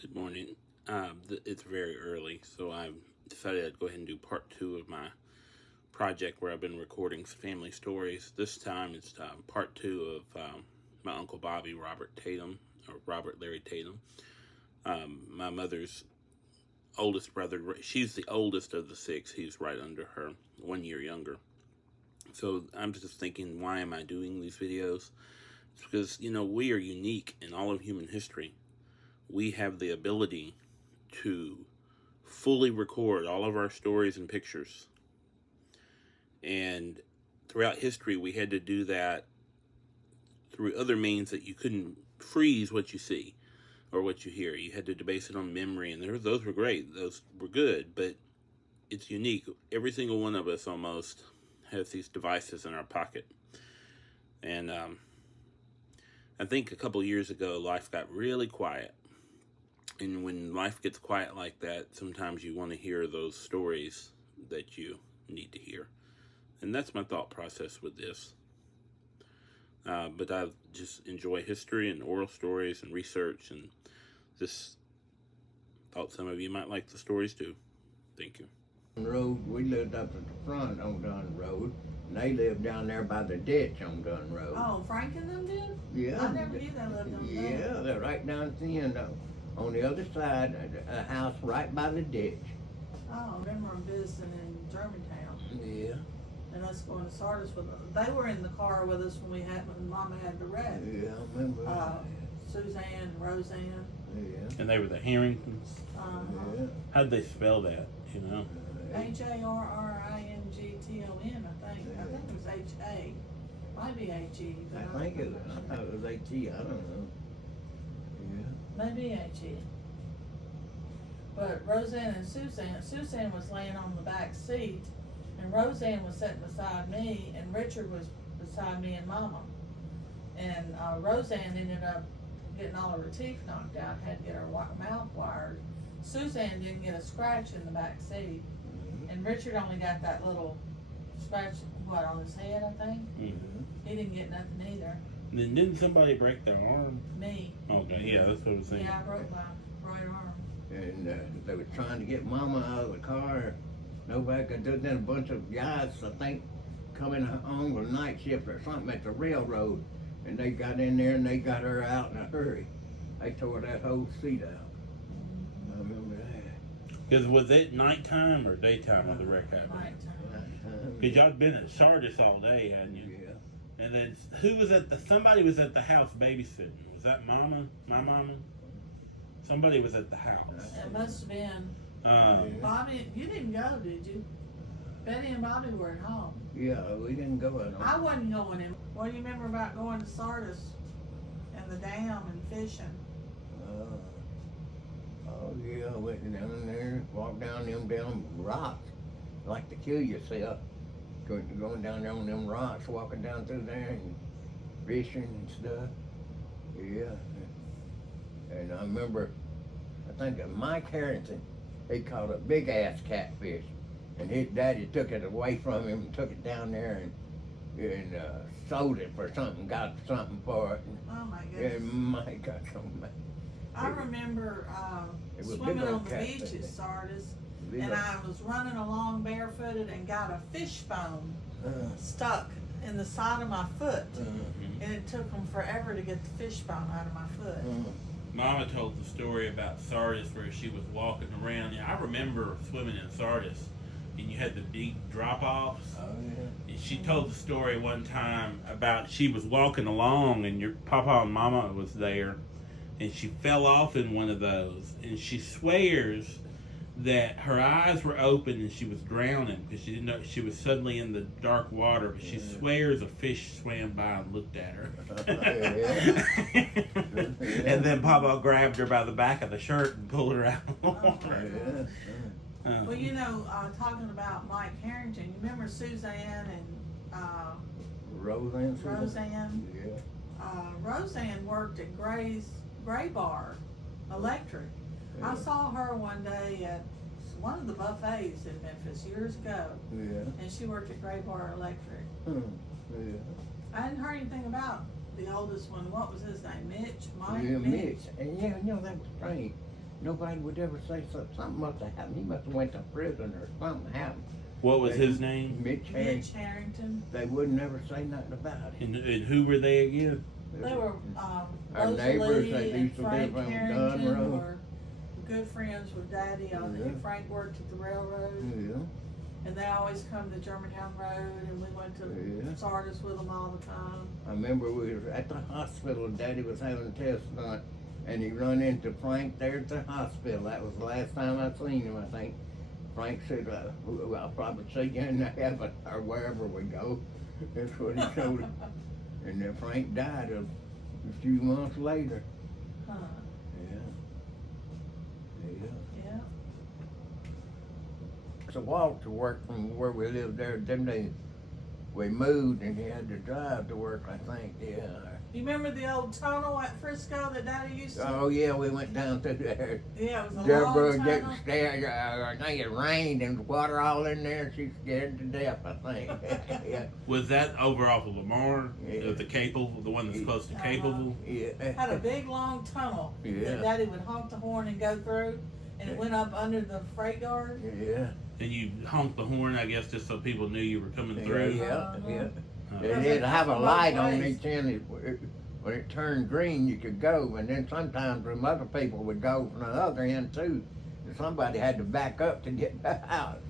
Good morning. It's very early, so I decided I'd go ahead and do part two of my project where I've been recording family stories. This time it's part two of my Uncle Bobby, Robert Tatum, or Robert Larry Tatum. My mother's oldest brother. She's the oldest of the six. He's right under her, 1 year younger. So I'm just thinking, why am I doing these videos? It's because, we are unique in all of human history. We have the ability to fully record all of our stories and pictures. And throughout history, we had to do that through other means that you couldn't freeze what you see or what you hear. You had to base it on memory, and those were great. Those were good, but it's unique. Every single one of us almost has these devices in our pocket. And I think a couple years ago, life got really quiet. And when life gets quiet like that, sometimes you want to hear those stories that you need to hear. And that's my thought process with this. But I just enjoy history and oral stories and research, and just thought some of you might like the stories too. Thank you. Road, we lived up at the front on Dunn Road, and they lived down there by the ditch on Dunn Road. Oh, Frank and them did? Yeah. I never knew they lived on there. Yeah, they're right down at the end on the other side, a house right by the ditch. Oh, I remember them visiting in Germantown. Yeah. And us going to Sardis with them. They were in the car with us when Mama had the wreck. Yeah, I remember. Suzanne, Roseanne. Yeah. And they were the Harringtons. Yeah. How'd they spell that, Harrington, I think. I think it was H-A. Might be H-E. I thought it was H-E, I don't know. Yeah. Maybe H-E. But Roseanne and Suzanne was laying on the back seat, and Roseanne was sitting beside me, and Richard was beside me and Mama. And Roseanne ended up getting all of her teeth knocked out, had to get her mouth wired. Suzanne didn't get a scratch in the back seat, and Richard only got that little scratch, on his head, I think? Mm-hmm. He didn't get nothing either. Then didn't somebody break their arm? Me. Okay, yeah, that's what I was thinking. Yeah, I broke my right arm. And they were trying to get Mama out of the car. Nobody could do it. Then a bunch of guys, I think, coming on the night shift or something at the railroad. And they got in there and they got her out in a hurry. They tore that whole seat out. I remember that. Because was it nighttime or daytime when the wreck happened? Nighttime. Because y'all been at Sardis all day, hadn't you? Yeah. And then somebody was at the house babysitting. Was that Mama? My Mama? Somebody was at the house. It must have been. Bobby, you didn't go, did you? Betty and Bobby were at home. Yeah, we didn't go in. I wasn't going in. What do you remember about going to Sardis and the dam and fishing? Oh yeah, I went down there, walked down them rocks, like to kill yourself. Going down there on them rocks, walking down through there and fishing and stuff. Yeah. And I remember, I think of Mike Harrington, he caught a big ass catfish. And his daddy took it away from him and took it down there and sold it for something, got something for it. Oh my goodness. And Mike got some money. I remember It was swimming big old on the beach catfish. at Sardis, Big and old- I was running along barefooted and got a fish bone stuck in the side of my foot. And it took them forever to get the fish bone out of my foot. Mama told the story about Sardis where she was walking around. Yeah, I remember swimming in Sardis, and you had the big drop-offs. Oh yeah. She told the story one time about she was walking along, and your Papa and Mama was there, and she fell off in one of those, and she swears that her eyes were open and she was drowning because she didn't know she was suddenly in the dark water, but she swears a fish swam by and looked at her. And then Papa grabbed her by the back of the shirt and pulled her out of the water. Well, talking about Mike Harrington, you remember Suzanne and Roseanne? Yeah. Roseanne worked at Gray Bar Electric. I saw her one day at one of the buffets in Memphis years ago. Yeah. And she worked at Gray Bar Electric. Yeah. I hadn't heard anything about the oldest one. What was his name? Mitch? Mike? Yeah, Mitch. And yeah, that was strange. Nobody would ever say something. Something must have happened. He must have went to prison or something happened. What was his name? Mitch Mitch Harrington. They would never say nothing about it. And who were they again? They were Our neighbors Rosalie that and used to live Frank on Dunn Harrington Road. were good friends with Daddy. Yeah. Frank worked at the railroad, Yeah, and they always come to Germantown Road, and we went to Yeah. Sardis with them all the time. I remember we was at the hospital. Daddy was having a test done, and he run into Frank there at the hospital. That was the last time I seen him, I think. Frank said, well, I'll probably see you in heaven or wherever we go. That's what he told him. And then Frank died a few months later. Huh. Yeah. Yeah. Yeah. It's a walk to work from where we lived there. Then we moved and he had to drive to work, I think. Yeah. You remember the old tunnel at Frisco that Daddy used to? Oh yeah, we went down through there. Yeah, it was a Deborah long didn't tunnel. stay. I think it rained and water all in there. She's scared to death, I think. Yeah. Was that over off of Lamar? Yeah. The Capable, the one that's close to Uh-huh. Capable? Yeah. Had a big long tunnel Yeah. that Daddy would honk the horn and go through, and it went up under the freight yard. Yeah. And you honked the horn, I guess, just so people knew you were coming through. Yeah. Uh-huh. Yeah. Uh, They did have a light on Both ways. each end. When it turned green, you could go, and then sometimes some other people would go from the other end too. And somebody had to back up to get out.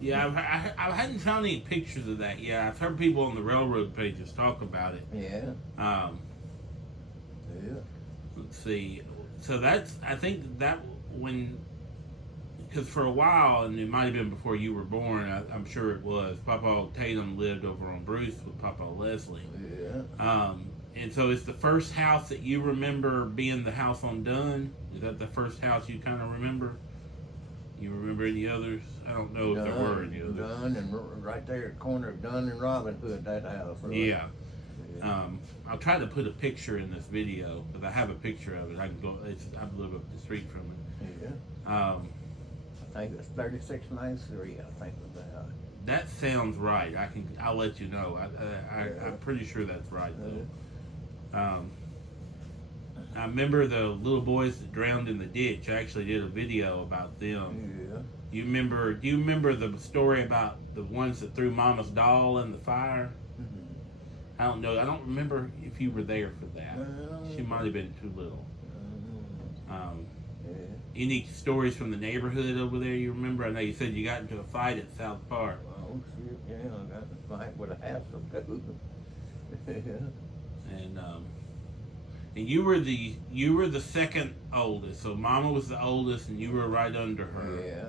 Yeah, I hadn't found any pictures of that yet. I've heard people on the railroad pages talk about it. Yeah. Yeah. Let's see. So I think that when, because for a while, and it might have been before you were born, I'm sure it was, Papa Tatum lived over on Bruce with Papa Leslie. Yeah. And so it's the first house that you remember being the house on Dunn? Is that the first house you kind of remember? You remember any others? I don't know if there were any others. Dunn and right there at the corner of Dunn and Robin Hood, that house. Right? Yeah. I'll try to put a picture in this video because I have a picture of it. I can go. I live up the street from it. Yeah. I think it's 3693. I think was the house. That sounds right. I'll let you know. I'm pretty sure that's right though. I remember the little boys that drowned in the ditch. I actually did a video about them. Yeah. Do you remember the story about the ones that threw Mama's doll in the fire? Mm-hmm. I don't know. I don't remember if you were there for that. She might have been too little. Yeah. Any stories from the neighborhood over there you remember? I know you said you got into a fight at South Park. Oh shit! Yeah, I got in a fight with a hassle too. Yeah. And you were the second oldest. So Mama was the oldest, and you were right under her. Yeah.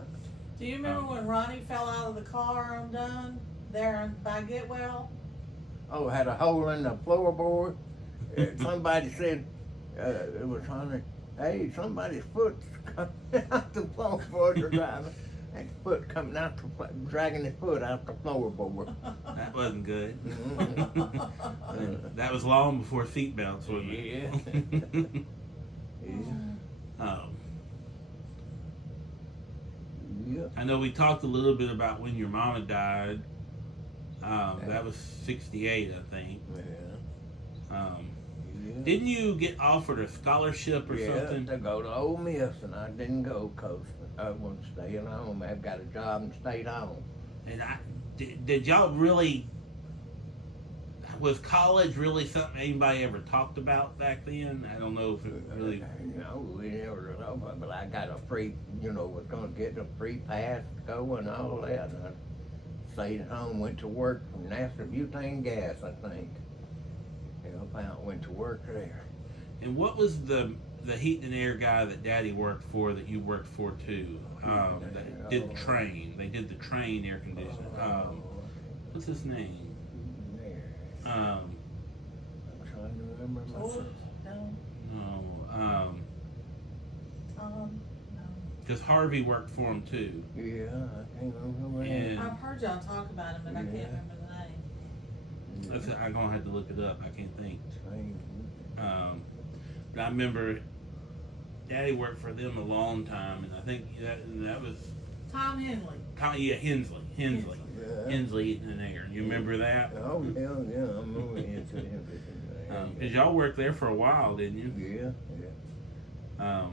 Do you remember when Ronnie fell out of the car on Dunn there by Getwell? Oh, had a hole in the floorboard. Somebody said it was on. Hey, somebody's foot's coming out the floorboard. Or driving, and foot coming out dragging his foot out the floorboard. That wasn't good. Mhm. That was long before seatbelts, wasn't it? Yeah. Yeah. Yeah. I know we talked a little bit about when your mama died. That was 68, I think. Yeah. Um, Yeah. Didn't you get offered a scholarship or something? To go to Ole Miss, and I didn't go because I wanted to stay at home. I've got a job and stayed home. And did y'all really? Was college really something anybody ever talked about back then? I don't know if it really. No, we never know, but I got a free, was going to get a free pass to go and all that. And I stayed at home, went to work from National Butane Gas, I think. Went to work there. And what was the heat and air guy that Daddy worked for that you worked for too? That did the train. They did the train air conditioning. What's his name? I'm trying to remember Oh, myself. no. No. Because Harvey worked for him too. Yeah, I can't remember. And I've heard y'all talk about him, but I can't Yeah. remember the name. I'm gonna have to look it up. I can't think. Train. But I remember Daddy worked for them a long time, and I think that was Tom Henley. Hensley. Yeah. Hensley heating and air. You remember that? Oh, yeah, I'm moving into him. Cause y'all worked there for a while, didn't you? Yeah, yeah.